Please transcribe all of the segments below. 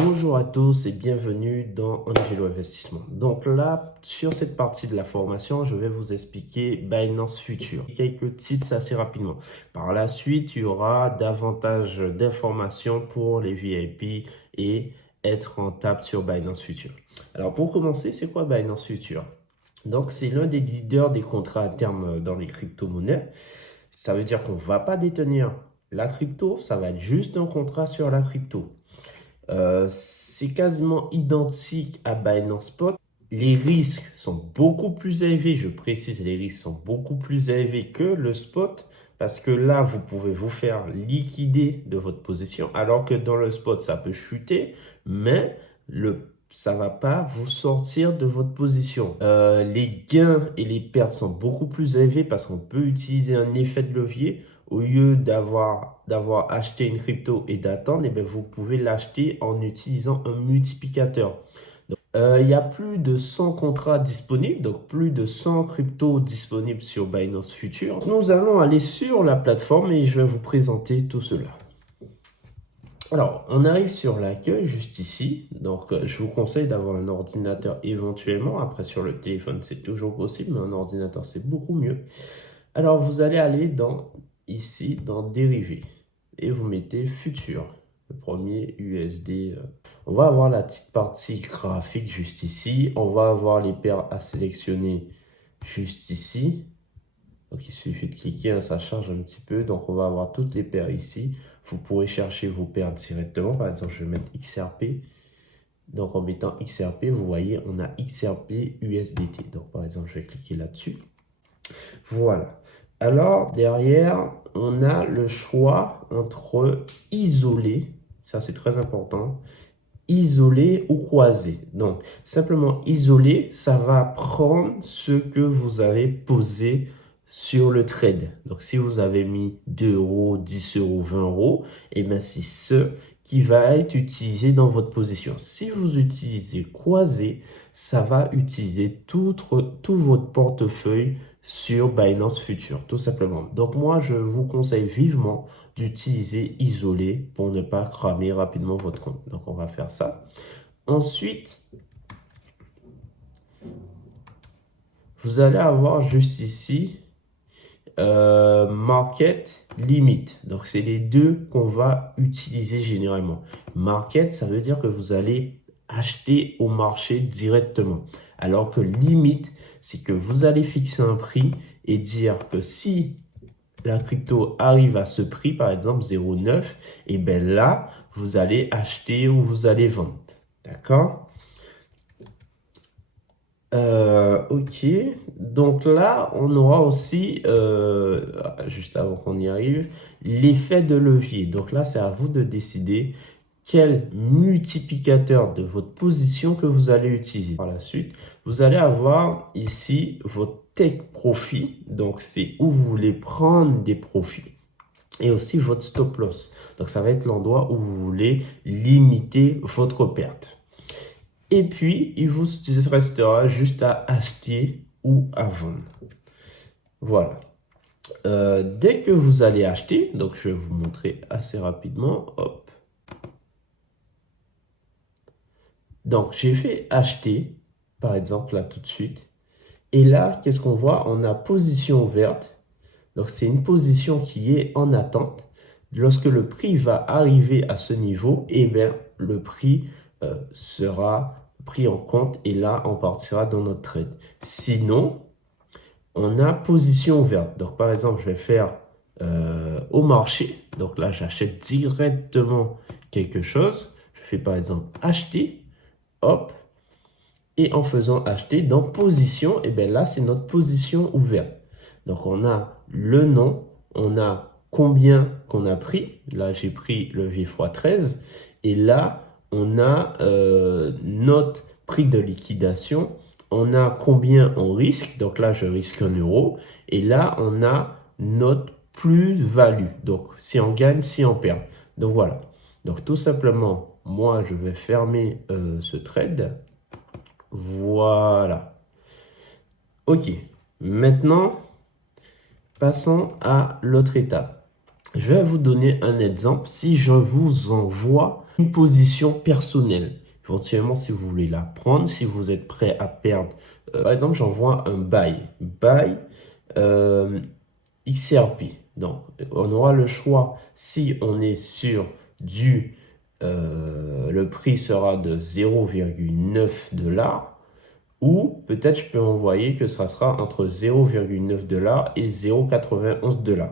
Bonjour à tous et bienvenue dans Angelo Investissement. Donc là, sur cette partie de la formation, je vais vous expliquer Binance Future. Quelques tips assez rapidement. Par la suite, il y aura davantage d'informations pour les VIP et être rentable sur Binance Future. Alors pour commencer, c'est quoi Binance Future? Donc c'est l'un des leaders des contrats à terme dans les crypto-monnaies. Ça veut dire qu'on ne va pas détenir la crypto, ça va être juste un contrat sur la crypto. C'est quasiment identique à Binance Spot. Les risques sont beaucoup plus élevés, je précise, les risques sont beaucoup plus élevés que le spot parce que là, vous pouvez vous faire liquider de votre position alors que dans le spot, ça peut chuter, mais ça ne va pas vous sortir de votre position. Les gains et les pertes sont beaucoup plus élevés parce qu'on peut utiliser un effet de levier. Au lieu d'avoir acheté une crypto et d'attendre, eh bien, vous pouvez l'acheter en utilisant un multiplicateur. Il y a plus de 100 contrats disponibles, donc plus de 100 cryptos disponibles sur Binance Future. Nous allons aller sur la plateforme et je vais vous présenter tout cela. Alors, on arrive sur l'accueil juste ici. Donc, je vous conseille d'avoir un ordinateur éventuellement. Après, sur le téléphone, c'est toujours possible, mais un ordinateur, c'est beaucoup mieux. Alors, vous allez aller ici, dans dérivé. Et vous mettez futur. Le premier USD. On va avoir la petite partie graphique juste ici. On va avoir les paires à sélectionner juste ici. Donc, il suffit de cliquer, hein, ça charge un petit peu. Donc, on va avoir toutes les paires ici. Vous pourrez chercher vos paires directement. Par exemple, je vais mettre XRP. Donc, en mettant XRP, vous voyez, on a XRP USDT. Donc, par exemple, je vais cliquer là-dessus. Voilà. Alors, derrière, on a le choix entre isoler, ça c'est très important, isoler ou croiser. Donc, simplement isoler, ça va prendre ce que vous avez posé sur le trade. Donc, si vous avez mis 2 euros, 10 euros, 20 euros, et bien c'est ce qui va être utilisé dans votre position. Si vous utilisez croiser, ça va utiliser tout votre portefeuille sur Binance Future, tout simplement. Donc, moi, je vous conseille vivement d'utiliser isoler pour ne pas cramer rapidement votre compte. Donc, on va faire ça. Ensuite, vous allez avoir juste ici Market Limit. Donc, c'est les deux qu'on va utiliser généralement. Market, ça veut dire que vous allez acheter au marché directement. Alors que limite, c'est que vous allez fixer un prix et dire que si la crypto arrive à ce prix, par exemple 0,9, et bien là, vous allez acheter ou vous allez vendre. D'accord? Ok, donc là, on aura aussi, juste avant qu'on y arrive, l'effet de levier. Donc là, c'est à vous de décider quel multiplicateur de votre position que vous allez utiliser. Par la suite, vous allez avoir ici votre take profit. Donc, c'est où vous voulez prendre des profits. Et aussi votre stop loss. Donc, ça va être l'endroit où vous voulez limiter votre perte. Et puis, il vous restera juste à acheter ou à vendre. Voilà. Dès que vous allez acheter, donc je vais vous montrer assez rapidement. Hop. Donc, j'ai fait acheter, par exemple, là tout de suite. Et là, qu'est-ce qu'on voit? On a position verte. Donc, c'est une position qui est en attente. Lorsque le prix va arriver à ce niveau, eh bien, le prix sera pris en compte et là, on partira dans notre trade. Sinon, on a position verte. Donc, par exemple, je vais faire au marché. Donc là, j'achète directement quelque chose. Je fais par exemple acheter. Hop. Et en faisant acheter dans position, et bien là, c'est notre position ouverte. Donc, on a le nom, on a combien qu'on a pris. Là, j'ai pris levier x13. Et là, on a notre prix de liquidation. On a combien on risque. Donc là, je risque 1 euro. Et là, on a notre plus-value. Donc, si on gagne, si on perd. Donc, voilà. Donc, tout simplement, moi, je vais fermer ce trade. Voilà. Ok. Maintenant, passons à l'autre étape. Je vais vous donner un exemple. Si je vous envoie une position personnelle, éventuellement si vous voulez la prendre, si vous êtes prêt à perdre, par exemple, j'envoie un buy XRP. Donc, on aura le choix si on est sur le prix sera de 0,9 $, ou peut-être je peux envoyer que ça sera entre 0,9 $ et 0,91 $.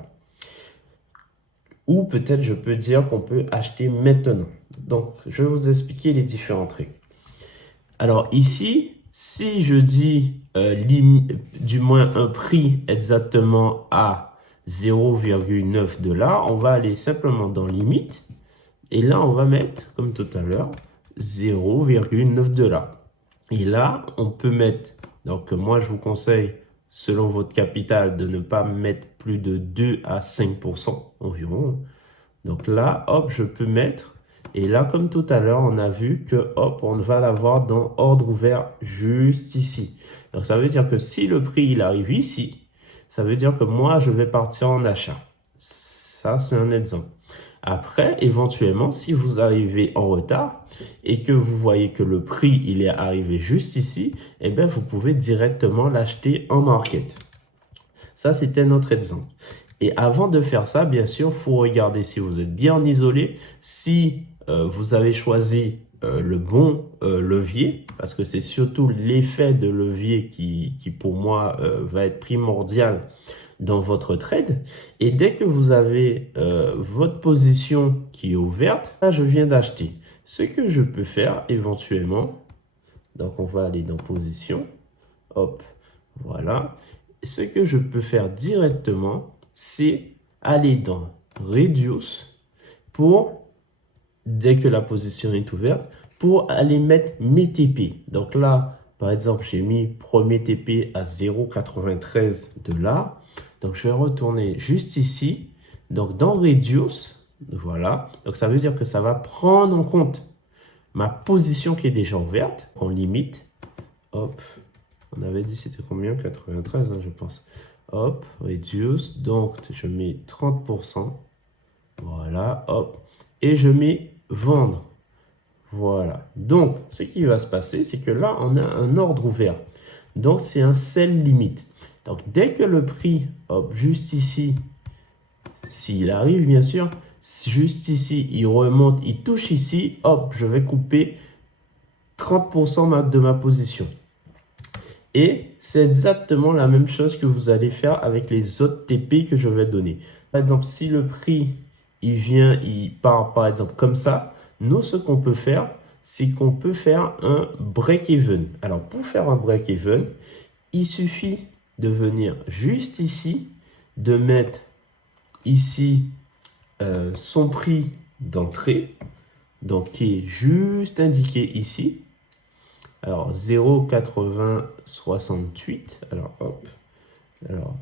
Ou peut-être je peux dire qu'on peut acheter maintenant. Donc, je vais vous expliquer les différents trucs. Alors ici, si je dis du moins un prix exactement à 0,9 $, on va aller simplement dans limite. Et là, on va mettre, comme tout à l'heure, 0,9 $. Et là, on peut mettre, donc moi je vous conseille, selon votre capital, de ne pas mettre plus de 2 à 5% environ. Donc là, hop, je peux mettre. Et là, comme tout à l'heure, on a vu que, hop, on va l'avoir dans ordre ouvert juste ici. Donc ça veut dire que si le prix, il arrive ici, ça veut dire que moi, je vais partir en achat. Ça, c'est un exemple. Après, éventuellement, si vous arrivez en retard et que vous voyez que le prix, il est arrivé juste ici, eh bien, vous pouvez directement l'acheter en market. Ça, c'était notre exemple. Et avant de faire ça, bien sûr, il faut regarder si vous êtes bien isolé, si vous avez choisi le bon levier, parce que c'est surtout l'effet de levier qui pour moi, va être primordial dans votre trade. Et dès que vous avez votre position qui est ouverte, là, je viens d'acheter. Ce que je peux faire éventuellement, donc on va aller dans position, hop, voilà. Ce que je peux faire directement, c'est aller dans Reduce pour, dès que la position est ouverte, pour aller mettre mes TP. Donc là, par exemple, j'ai mis premier TP à 0,93 $. Donc, je vais retourner juste ici. Donc, dans Reduce, voilà. Donc, ça veut dire que ça va prendre en compte ma position qui est déjà ouverte. On limite. Hop. On avait dit c'était combien? 93, hein, je pense. Hop, Reduce. Donc, je mets 30%. Voilà, hop. Et je mets Vendre. Voilà. Donc, ce qui va se passer, c'est que là, on a un ordre ouvert. Donc, c'est un sell limite. Donc, dès que le prix, hop, juste ici, s'il arrive, bien sûr, juste ici, il remonte, il touche ici, hop, je vais couper 30% de ma position. Et c'est exactement la même chose que vous allez faire avec les autres TP que je vais donner. Par exemple, si le prix, il part par exemple comme ça, nous, ce qu'on peut faire, c'est qu'on peut faire un break-even. Alors, pour faire un break-even, il suffit de venir juste ici, de mettre ici son prix d'entrée, donc qui est juste indiqué ici. Alors 0,8068. Alors hop. Alors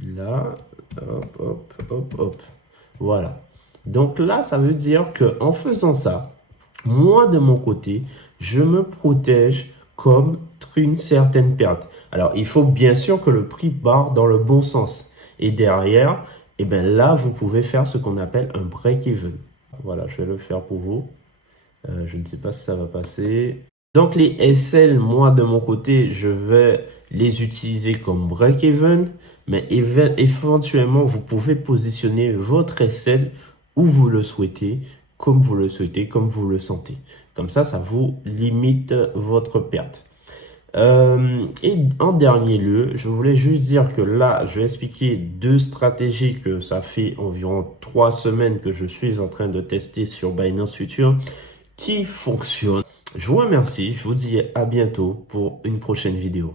là, hop, hop, hop, hop. Voilà. Donc là, ça veut dire que en faisant ça, moi de mon côté, je me protège contre une certaine perte. Alors il faut bien sûr que le prix part dans le bon sens. Et derrière, et bien là, vous pouvez faire ce qu'on appelle un break-even. Voilà, je vais le faire pour vous. Je ne sais pas si ça va passer. Donc les SL, moi de mon côté, je vais les utiliser comme break-even, mais éventuellement, vous pouvez positionner votre SL où vous le souhaitez, comme vous le souhaitez, comme vous le sentez. Comme ça vous limite votre perte. Et en dernier lieu, je voulais juste dire que là, je vais expliquer deux stratégies que ça fait environ 3 semaines que je suis en train de tester sur Binance Future qui fonctionnent. Je vous remercie, je vous dis à bientôt pour une prochaine vidéo.